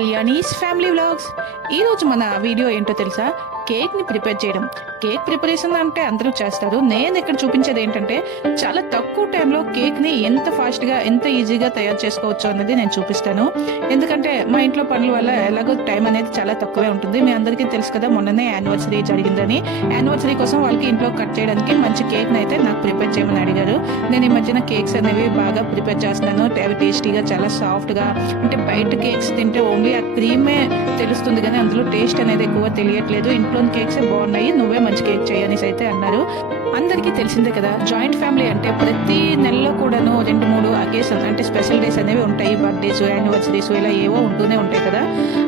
Kalyani's family vlogs. ఈరోజు మన video ఏంటో తెలుసా? కేక్ని ప్రిపేర్ చేయడం. కేక్ ప్రిపరేషన్ అంటే అందరూ చేస్తారు. నేను ఇక్కడ చూపించేది ఏంటంటే చాలా తక్కువ టైంలో కేక్ని ఎంత ఫాస్ట్గా ఎంత ఈజీగా తయారు చేసుకోవచ్చు అన్నది నేను చూపిస్తాను. ఎందుకంటే మా ఇంట్లో పనుల వల్ల ఎలాగో టైం అనేది చాలా తక్కువే ఉంటుంది. మీ అందరికీ తెలుసు కదా, మొన్ననే యానివర్సరీ జరిగిందని. యానివర్సరీ కోసం వాళ్ళకి ఇంట్లో కట్ చేయడానికి మంచి కేక్ని అయితే నాకు ప్రిపేర్ చేయమని అడిగారు. నేను ఈ మధ్యన కేక్స్ అనేవి బాగా ప్రిపేర్ చేస్తున్నాను. అవి టేస్టీగా చాలా సాఫ్ట్గా, అంటే బయట కేక్స్ తింటే ఓన్లీ ఆ క్రీమే తెలుస్తుంది కానీ అందులో టేస్ట్ అనేది ఎక్కువ తెలియట్లేదు. ఇంట్లో కేక్సే బాగున్నాయి, నువ్వే మంచి కేక్ చేయనేసి అయితే అన్నారు. అందరికీ తెలిసిందే కదా, జాయింట్ ఫ్యామిలీ అంటే ప్రతి నెలలో కూడాను 2-3 అకేషన్స్ అంటే స్పెషల్ డేస్ అనేవి ఉంటాయి. బర్త్డేస్, యానివర్సరీస్ ఇలా ఏవో ఉంటూనే ఉంటాయి కదా.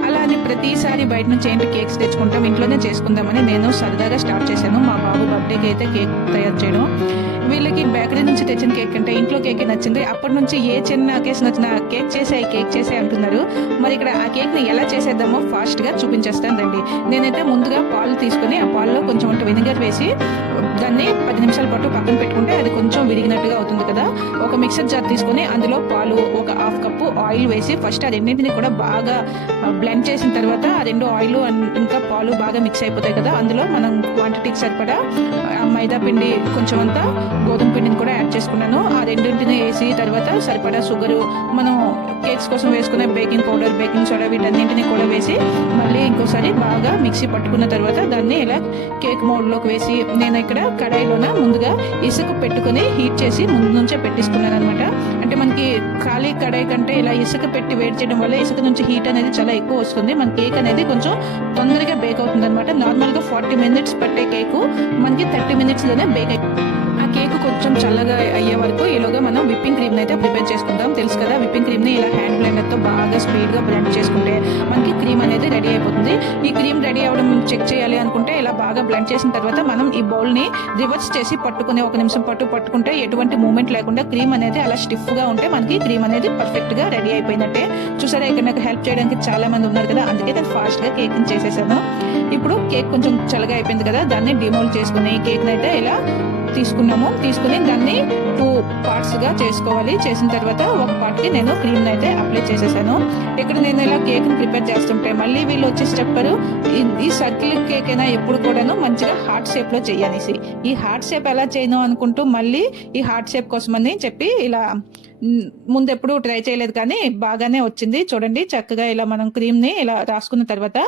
అలా అని ప్రతిసారి బయట నుంచి ఏంటి కేక్స్ తెచ్చుకుంటాం, ఇంట్లోనే చేసుకుందామని నేను సరదాగా స్టార్ట్ చేశాను. మా బాబు బర్త్డేకి అయితే కేక్ తయారు చేయడం. వీళ్ళకి బేకరీ నుంచి తెచ్చిన కేక్ అంటే ఇంట్లో కేకే నచ్చింది. అప్పటి నుంచి ఏ చిన్న అకేషన్ వచ్చినా కేక్ చేసే అంటున్నారు. మరి ఇక్కడ ఆ కేక్ ని ఎలా చేసేద్దామో ఫాస్ట్ గా చూపించేస్తాను రండి. నేనైతే ముందుగా పాలు తీసుకుని ఆ పాలలో కొంచెం వెనిగర్ వేసి దాన్ని 10 నిమిషాల పాటు పక్కన పెట్టుకుంటే అది కొంచెం విరిగినట్టుగా అవుతుంది కదా. ఒక మిక్సర్ జార్ తీసుకుని అందులో పాలు, ఒక 1/2 కప్పు ఆయిల్ వేసి ఫస్ట్ ఆ రెండింటిని కూడా బాగా బ్లెండ్ చేసిన తర్వాత ఆ 2 ఆయిల్ ఇంకా పాలు బాగా మిక్స్ అయిపోతాయి కదా. అందులో మనం క్వాంటిటీకి సరిపడా మైదా పిండి, కొంచెం అంతా గోధుమ పిండిని కూడా యాడ్ చేసుకున్నాను. ఆ రెండింటిని వేసి తర్వాత సరిపడా షుగరు, మనం కేక్స్ కోసం వేసుకునే బేకింగ్ పౌడర్, బేకింగ్ సోడా వీటన్నింటినీ కూడా వేసి మళ్ళీ ఇంకోసారి బాగా మిక్సీ పట్టుకున్న తర్వాత దాన్ని ఇలా కేక్ మోడ్లోకి వేసి నేను ఇక్కడ కడాయిలోన ముందుగా ఇసుక పెట్టుకుని హీట్ చేసి ముందు నుంచే పెట్టించుకున్నాను అనమాట. అంటే మనకి ఖాళీ కడాయి కంటే ఇలా ఇసుక పెట్టి వేడి చేయడం వల్ల ఇసుక నుంచి హీట్ అనేది చాలా ఎక్కువ వస్తుంది. మన కేక్ అనేది కొంచెం తొందరగా బేక్ అవుతుంది అనమాట. నార్మల్గా 40 మినిట్స్ పట్టే కేకు మనకి 30 మినిట్స్లోనే బేక్ అయిపోతుంది. ఆ కేక్ కొంచెం చల్లగా అయ్యే వరకు ఈలోగా మనం విప్పింగ్ క్రీమ్ అయితే ప్రిపేర్ చేసుకుందాం. తెలుసు కదా, విప్పింగ్ క్రీమ్ ని ఇలా హ్యాండ్ బ్లెండర్తో బాగా స్పీడ్గా బ్లెండ్ చేసుకుంటే మనకి క్రీమ్ అనేది రెడీ అయిపోతుంది. ఈ క్రీమ్ రెడీ అవ్వడం చెక్ చేయాలి అనుకుంటే ఇలా బాగా బ్లెండ్ చేసిన తర్వాత మనం ఈ బౌల్ ని రివర్స్ చేసి పట్టుకుని 1 నిమిషం పాటు పట్టుకుంటే ఎటువంటి మూమెంట్ లేకుండా క్రీమ్ అనేది అలా స్టిఫ్ గా ఉంటే మనకి క్రీమ్ అనేది పర్ఫెక్ట్ గా రెడీ అయిపోయినట్టే. చూసారా, ఇక్కడ నాకు హెల్ప్ చేయడానికి చాలా మంది ఉన్నారు కదా, అందుకే నేను ఫాస్ట్ గా కేక్ ని చేసేసాను. ఇప్పుడు కేక్ కొంచెం చల్లగా అయిపోయింది కదా, దాన్ని డిమోల్డ్ చేసుకుని కేక్ అయితే ఇలా తీసుకుని దాన్ని 2 పార్ట్స్ గా చేసుకోవాలి. చేసిన తర్వాత ఒక పార్ట్ కి నేను క్రీమ్ అయితే అప్లై చేసేసాను. ఇక్కడ నేను ఇలా కేక్ ని ప్రిపేర్ చేస్తుంటే మళ్ళీ వీళ్ళు వచ్చేసి చెప్పారు, ఈ సర్కిల్ కేక్ అయినా ఎప్పుడు కూడాను మంచిగా హార్ట్ షేప్ లో చెయ్యనేసి. ఈ హార్ట్ షేప్ ఎలా చేయను అనుకుంటూ మళ్ళీ ఈ హార్ట్ షేప్ కోసం అని చెప్పి ఇలా ముందు ఎప్పుడు ట్రై చేయలేదు కానీ బాగానే వచ్చింది. చూడండి, చక్కగా ఇలా మనం క్రీమ్ ని ఇలా రాసుకున్న తర్వాత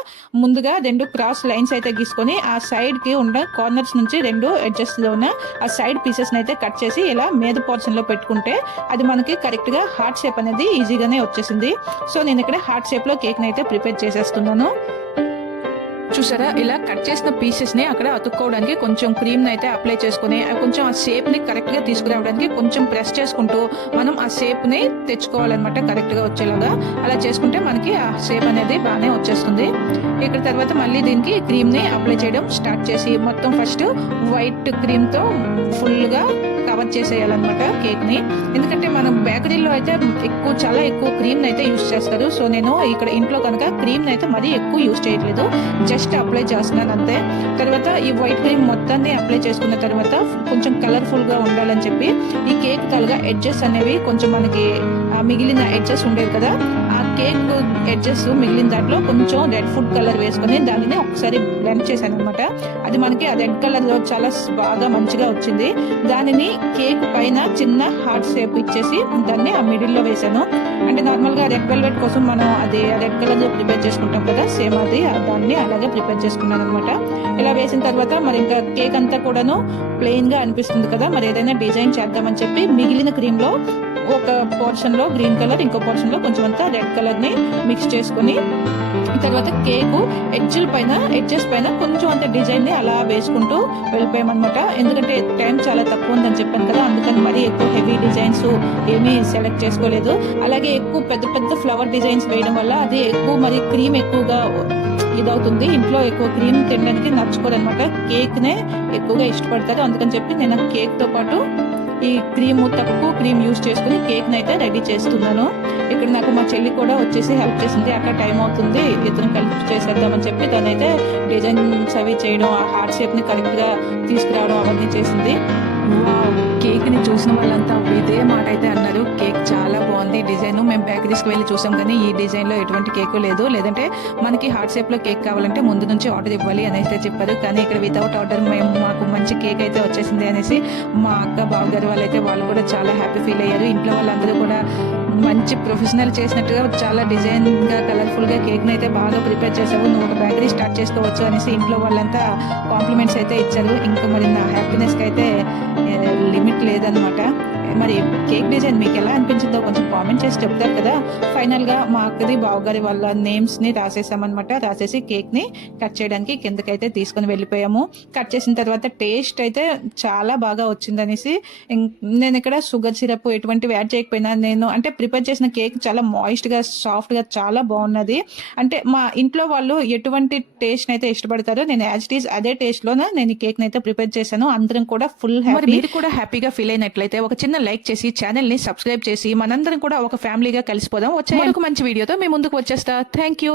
ముందుగా 2 క్రాస్ లైన్స్ అయితే గీసుకొని ఆ సైడ్ కి ఉన్న కార్నర్స్ నుంచి 2 ఎడ్జెస్ లో ఉన్న ఆ సైడ్ పీసెస్ అయితే కట్ చేసి ఇలా మీద పోర్షన్ లో పెట్టుకుంటే అది మనకి కరెక్ట్ గా హార్ట్ షేప్ అనేది ఈజీగానే వచ్చేసింది. సో నేను ఇక్కడ హార్ట్ షేప్ లో కేక్ ని అయితే ప్రిపేర్ చేసేస్తున్నాను. చూసారా, ఇలా కట్ చేసిన పీసెస్ ని అక్కడ అతుక్కోవడానికి కొంచెం క్రీమ్ అయితే అప్లై చేసుకుని కొంచెం ఆ షేప్ ని కరెక్ట్ గా తీసుకురావడానికి కొంచెం ప్రెస్ చేసుకుంటూ మనం ఆ షేప్ ని తెచ్చుకోవాలన్నమాట, కరెక్ట్ గా వచ్చేలాగా. అలా చేసుకుంటే మనకి ఆ షేప్ అనేది బాగానే వచ్చేస్తుంది. ఇక్కడ తర్వాత మళ్ళీ దీనికి క్రీమ్ ని అప్లై చేయడం స్టార్ట్ చేసి మొత్తం ఫస్ట్ వైట్ క్రీమ్ తో ఫుల్ గా కవర్ చేసేయాలన్నమాట కేక్ ని. ఎందుకంటే మనం బేకరీలో అయితే చాలా ఎక్కువ క్రీమ్ అయితే యూస్ చేస్తారు. సో నేను ఇక్కడ ఇంట్లో కనుక క్రీమ్ అయితే మరీ ఎక్కువ యూస్ చేయట్లేదు, జస్ట్ అప్లై చేస్తున్నాను అంతే. తర్వాత ఈ వైట్ క్రీమ్ మొత్తాన్ని అప్లై చేసుకున్న తర్వాత కొంచెం కలర్ఫుల్ గా ఉండాలని చెప్పి ఈ కేక్ తలగా ఎడ్జెస్ అనేవి కొంచెం మనకి మిగిలిన ఎడ్జెస్ ఉండేవి కదా, ఆ కేక్ ఎడ్జెస్ మిగిలిన దాంట్లో కొంచెం రెడ్ ఫుడ్ కలర్ వేసుకుని దానిని ఒకసారి బ్లెండ్ చేశాను అనమాట. అది మనకి ఆ రెడ్ కలర్ లో చాలా బాగా మంచిగా వచ్చింది. దానిని కేక్ పైన చిన్న హార్ట్ షేప్ ఇచ్చేసి దాన్ని ఆ మిడిల్ లో వేసాను. అంటే నార్మల్ గా రెడ్ వెల్వెట్ కోసం మనం అది రెడ్ కలర్ లో ప్రిపేర్ చేసుకుంటాం కదా, సేమ్ అది దాన్ని అలాగే ప్రిపేర్ చేసుకున్నాను అనమాట. ఇలా వేసిన తర్వాత మరి ఇంకా కేక్ అంతా కూడాను ప్లెయిన్ గా అనిపిస్తుంది కదా, మరి ఏదైనా డిజైన్ చేద్దామని చెప్పి మిగిలిన క్రీమ్ లో ఒక పోర్షన్ లో గ్రీన్ కలర్, ఇంకో పోర్షన్ లో కొంచెం అంతా రెడ్ కలర్ ని మిక్స్ చేసుకుని తర్వాత కేకు ఎడ్జెస్ పైన కొంచెం అంత డిజైన్ ని అలా వేసుకుంటూ వెళ్ళిపోయామన్నమాట. ఎందుకంటే టైం చాలా తక్కువ ఉందని చెప్పాను కదా, అందుకని మరీ ఎక్కువ హెవీ డిజైన్స్ ఏమీ సెలెక్ట్ చేసుకోలేదు. అలాగే ఎక్కువ పెద్ద పెద్ద ఫ్లవర్ డిజైన్స్ వేయడం వల్ల అది ఎక్కువ మరి క్రీమ్ ఎక్కువగా ఇదవుతుంది. ఇంట్లో ఎక్కువ క్రీమ్ తినడానికి నచ్చుకోదనమాట, కేక్ నే ఎక్కువగా ఇష్టపడతారు. అందుకని చెప్పి నేను కేక్ తో పాటు ఈ తక్కువ క్రీమ్ యూస్ చేసుకుని కేక్ ని అయితే రెడీ చేస్తున్నాను. ఇక్కడ నాకు మా చెల్లి కూడా వచ్చేసి హెల్ప్ చేసింది. అక్కడ టైం అవుతుంది, ఇద్దరం కలిపి చేసేద్దామని చెప్పి తనైతే డిజైన్స్ అవి చేయడం, ఆ హార్ట్ షేప్ ని కరెక్ట్ గా తీసుకురావడం అవన్నీ చేసింది. కేక్ ని చూసిన వాళ్ళంతా ఇదే మాట అయితే అన్నారు. కేక్ చాలా బాగుంది డిజైన్. మేము బేకరీస్కి వెళ్ళి చూసాం కానీ ఈ డిజైన్ లో ఎటువంటి కేక్ లేదు. లేదంటే మనకి హార్ట్ షేప్ లో కేక్ కావాలంటే ముందు నుంచి ఆర్డర్ ఇవ్వాలి అని అయితే చెప్పారు. కానీ ఇక్కడ వితౌట్ ఆర్డర్ మాకు మంచి కేక్ అయితే వచ్చేసింది అనేసి మా అక్క బావగారు వాళ్ళైతే వాళ్ళు కూడా చాలా హ్యాపీ ఫీల్ అయ్యారు. ఇంట్లో వాళ్ళందరూ కూడా మంచి ప్రొఫెషనల్ చేసినట్టుగా చాలా డిజైన్ గా కలర్ఫుల్ గా కేక్ అయితే బాగా ప్రిపేర్ చేసావు, నువ్వు ఒక బేకరీ స్టార్ట్ చేసుకోవచ్చు అనేసి ఇంట్లో వాళ్ళంతా కాంప్లిమెంట్స్ అయితే ఇచ్చారు. ఇంకా మరి నా హ్యాపీనెస్ కి అయితే లిమిట్ లేదనమాట. మరి కేక్ డిజైన్ మీకు ఎలా అనిపించిందో కొంచెం కామెంట్ చేసి చెప్తారు కదా. ఫైనల్ గా మా అక్కది బావగారి వాళ్ళ నేమ్స్ ని రాసేసామన్నమాట. రాసేసి కేక్ ని కట్ చేయడానికి కిందకైతే తీసుకొని వెళ్ళిపోయాము. కట్ చేసిన తర్వాత టేస్ట్ అయితే చాలా బాగా వచ్చిందనేసి నేను ఇక్కడ షుగర్ సిరప్ ఎటువంటివి యాడ్ చేయకపోయినా నేను అంటే ప్రిపేర్ చేసిన కేక్ చాలా మాయిస్ట్ గా సాఫ్ట్ గా చాలా బాగున్నది. అంటే మా ఇంట్లో వాళ్ళు ఎటువంటి టేస్ట్ అయితే ఇష్టపడతారో నేను యాజ్ ఇట్ ఈస్ అదే టేస్ట్ లోనే నేను ఈ కేక్ అయితే ప్రిపేర్ చేశాను. అందరం కూడా ఫుల్ హ్యాపీ. మీరు కూడా హ్యాపీగా ఫీల్ అయినట్లయితే ఒక చిన్న లైక్ చేసి ఛానల్ ని సబ్స్క్రైబ్ చేసి మనందరం కూడా ఒక ఫ్యామిలీగా కలిసిపోదాం. వచ్చే మంచి వీడియోతో మీ ముందుకు వచ్చేస్తా. Thank you.